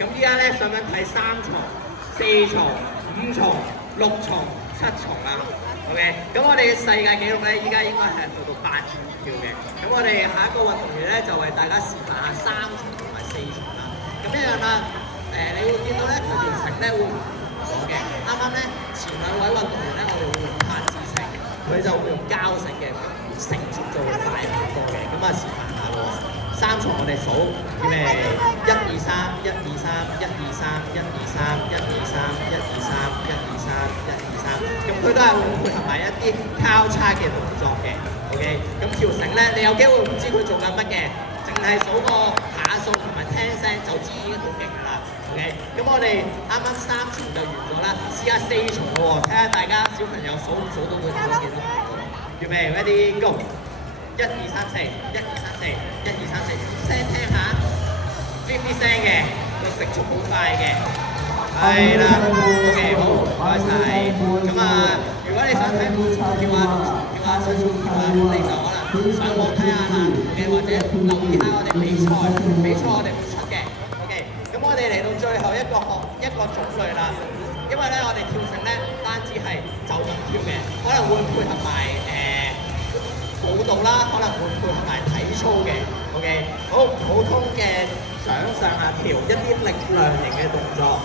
咁依家咧想唔想睇3重、4重、5重、6重、7重啦？OK， 咁我哋嘅世界紀錄咧，依家應該係去到8跳嘅。咁我哋下一個運動員咧就為大家示範下3重同埋4重啦。咁一樣啦，你會見到咧佢條繩咧會唔同嘅。啱啱咧前2位運動員咧，我哋會用拍子繩，佢就會用膠繩嘅，繩速就會快好多嘅。咁啊示範下喎。3重我哋數，預備1、2、3、1、2、3、1、2、3、1、2、3、1、2、3、1、2、3、1、2、3、1、2、3，咁佢都係會配合埋一啲交叉嘅動作嘅 ，OK。咁條繩咧，你有機會唔知佢做緊乜嘅，淨係數個下數同埋聽聲就知已經好勁㗎啦 ，OK。咁我哋啱啱3重就完咗啦，試下4重咯喎，睇下大家小朋友數唔數到佢做緊幾多個？預備 ready go！ 1、2、3、4，1、2、3、4，1、2、3、4，聲聽下，啲聲嘅，個成速好快嘅，係啦 ，OK 好，唔該晒。咁啊，如果你想睇跳下跳下新跳下，你就可能上網睇下啦，OK， 或者留意下我哋比賽我哋會出嘅 ，OK。咁我哋嚟到最後一個種類啦，因為咧我哋跳繩咧唔單止係就咁跳嘅，可能會配合埋舞蹈啦，可能會配合埋體操嘅 ，OK， 好普通嘅掌上下跳，一啲力量型嘅動作，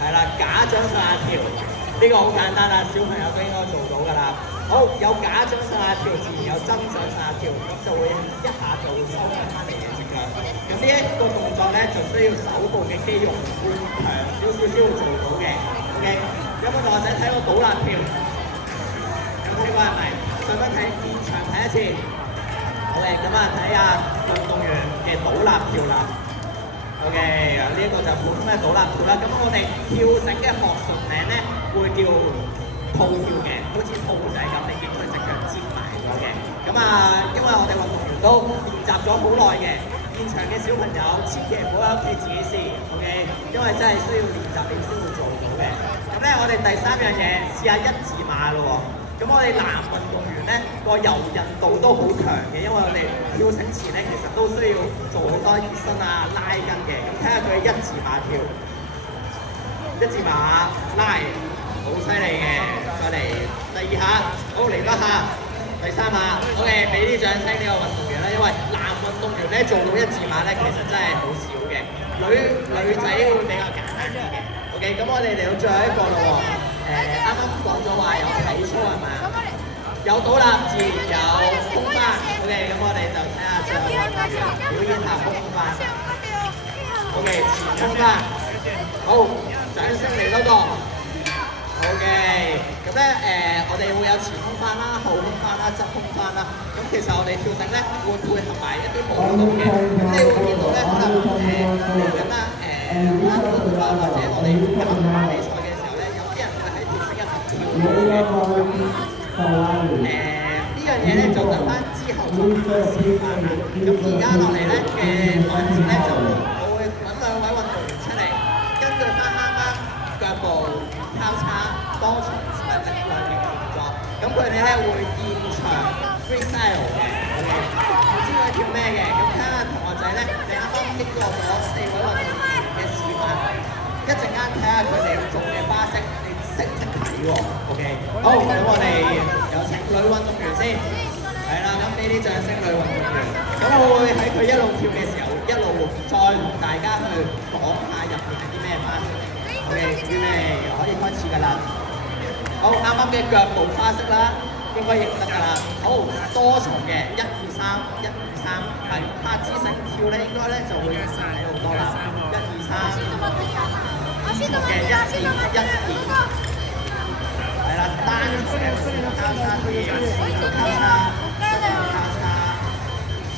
係啦，假掌上下跳，呢個好簡單啦，小朋友都應該做到㗎啦。好，有假掌上下跳，自然有真掌上下跳，咁就會一下就會收緊翻你嘅力量。咁呢一個動作咧，就需要手部嘅肌肉會強少少先會做到嘅 ，OK。有冇同學仔睇過倒立跳？有睇過係咪？想唔想睇現場睇一次？好嘅，咁啊睇下運動員嘅倒立跳啦。OK， 呢一個就普通嘅倒立跳啦。咁我哋跳繩嘅學術名咧會叫兔跳嘅，好似兔仔咁，你見佢隻腳尖埋咗嘅。咁啊，因為我哋運動員都練習咗好耐嘅，現場嘅小朋友千祈唔好喺屋企自己試 ，OK， 因為真係需要練習你先會做到嘅。咁咧，我哋第3樣嘢試下1字馬咯喎。咁我哋男運動員咧個柔韌度都好強嘅，因為我哋跳繩前咧其實都需要做好多熱身啊、拉筋嘅。咁睇下佢1字馬跳，1字馬拉，好犀利嘅。再嚟第2下，好嚟多下，第3下 ，OK， 俾啲掌聲呢個運動員啦，因為男運動員咧做到1字馬咧其實真係好少嘅，女仔會比較簡單啲嘅。OK， 咁我哋嚟到最後一個咯喎。啱啱講咗話有體操係咪啊？有倒立自然有空翻 ，OK， 咁我哋就睇下最後表演下空翻。OK， 前空翻，好，掌聲嚟多個。OK， 咁咧我哋會有前空翻啦、後空翻啦、側空翻啦。咁其實我哋跳繩咧會配合埋一啲舞蹈嘅。咁你會見到咧可能嚟緊啦或者我哋今日比賽嘅時候咧，有啲人會喺跳繩入面跳舞嘅。呢樣嘢咧就等翻之後再示範啦。咁而家落嚟咧嘅環節咧就我會揾2位運動員出嚟，根據翻啱啱腳步交叉多重力量型嘅動作。咁佢哋咧會現場 freestyle 嘅 ，OK， 唔知佢跳咩嘅。咁睇下同學仔咧，你啱啱經過咗4位運動員嘅示範，一陣間睇下佢哋做嘅花式，你識唔識睇喎 ？OK， 好，咁我哋有請女運動員先，係啦，咁俾啲掌聲女運動員。咁我會喺佢一路跳嘅時候，一路再同大家去講下入面係啲咩花式。OK， 預備可以開始㗎啦。好，啱啱嘅腳步花式啦，應該認得㗎啦。好，多重嘅1、2、3、1、2、3，係拍子繩跳咧，應該咧就會喺好多啦。1、2、3，唔同嘅1、2、1、2，係啦，單重嘅交叉跳，交叉，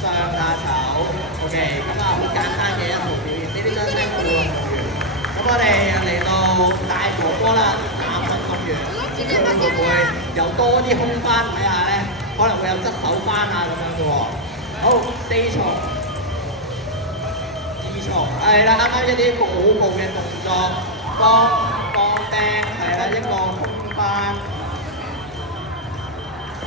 上下手 ，OK， 咁啊好簡單嘅一套表演，呢啲掌聲女運動員。咁我哋嚟到大哥哥啦，男運動員，知佢會唔會有多啲空翻睇下咧？可能會有側手翻啊咁樣嘅喎。好，4重、2重，係啦，啱啱一啲舞步嘅動作，放釘，係啦，一個空翻。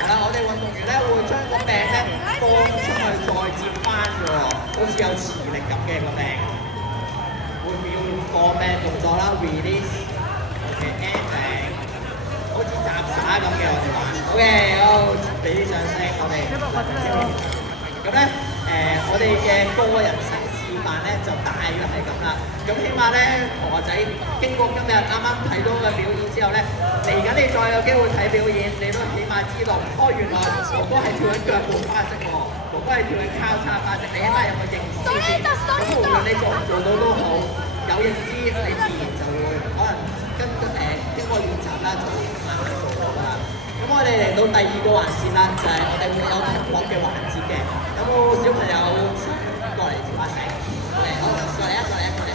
係啦，我哋運動員咧會將個釘咧放出去再接翻嘅喎，好似有磁力咁嘅個釘。會要放動作啦 ，release。OK，ending，好似雜耍咁嘅我哋玩。OK，好，俾啲掌聲我哋。咁咧我哋嘅個人性示範咧就大約係咁啦。咁起碼咧，同學仔經過今日啱啱睇到嘅表演之後咧，嚟緊你再有機會睇表演，你都起碼知道，哦原來哥哥係跳緊腳步花式喎，哥哥係跳緊交叉花式，你起碼有個認知先。咁無論你做唔做到都好，有認知你自然就會可能經過練習啦，就會慢慢做到啦。咁我哋嚟到第二個環節啦，就係我哋會有同學嘅環節嘅。有冇小朋友想過嚟跳下繩？好，過嚟啊，過嚟啊，過嚟！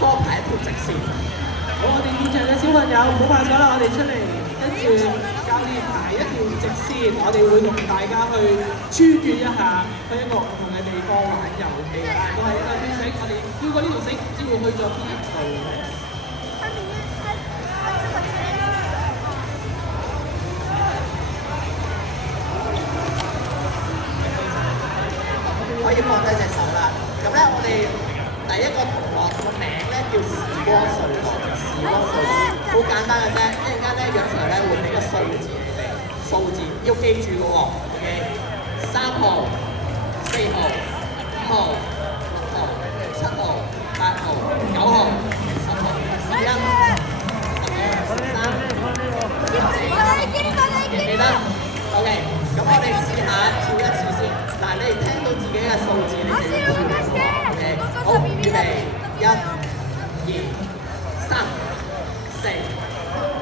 多排一條直線。好，我哋現場嘅小朋友唔好怕醜啦，我哋出嚟，跟住教練排一條直線，我哋會同大家去穿越一下，去一個唔同嘅地方玩遊戲。但係都係一個跳繩，我哋跳過呢條繩，唔知會去咗邊一度。可以放低隻手啦。咁咧，我哋第一個同學個名咧叫時光隧道，時光隧道好簡單嘅啫。一陣間咧，楊 Sir 咧會俾個數字你哋，數字要記住嘅喎。OK， 3號、4號、5號、6號、7號、8號、9號、10號、11、12、13、14，記唔記得 ？OK， 咁我哋試下跳一次先。嗱，你哋聽到自己嘅數字，你哋要跳喎。OK， 好，預備，1、2、3、4、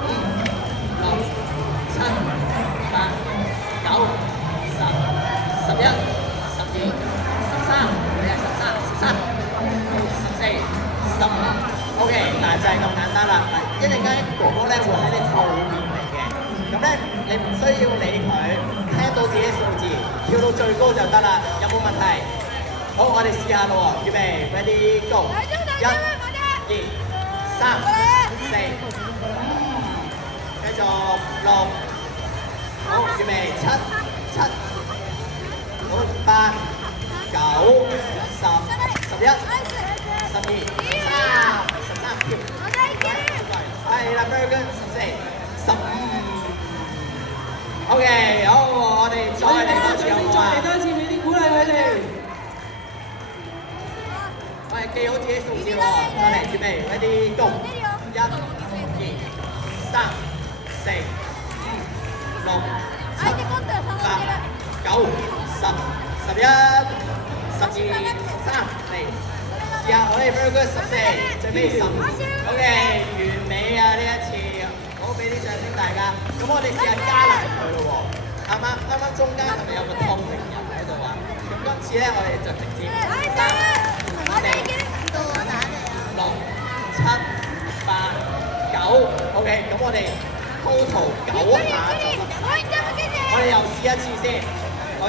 5、6、7、8、9、10、11、12、13，你係13、14、15。OK， 嗱就係咁簡單啦。嗱，一陣間哥哥咧會喺你後面嚟嘅，咁咧你唔需要理佢，聽到自己數字，跳到最高就得啦。有冇問題？好，我哋試下咯喎，預備 ，ready go， 1、2、3、4，繼續6，好，預備7、好8、9、10、11、12、13、係啦 ，very good， 14、15。OK， 好，我哋再嚟多次好唔好啊？再嚟多次，俾啲鼓勵佢哋。我哋記好自己數字喎，再嚟準備 ，ready go， 1、2、3、4、5、6、7、8、9、10、11、12、13，嚟試下，我哋 very good， 14，最尾15。OK， 完美啊呢一次。好，俾啲掌聲大家。咁我哋試下加難佢咯喎。啱啱中間係咪有個湯平人喺度啊？咁今次咧，我哋就直接3、4、6、7、8、9。OK， 咁我哋 total 9下就得。我哋又試一次先。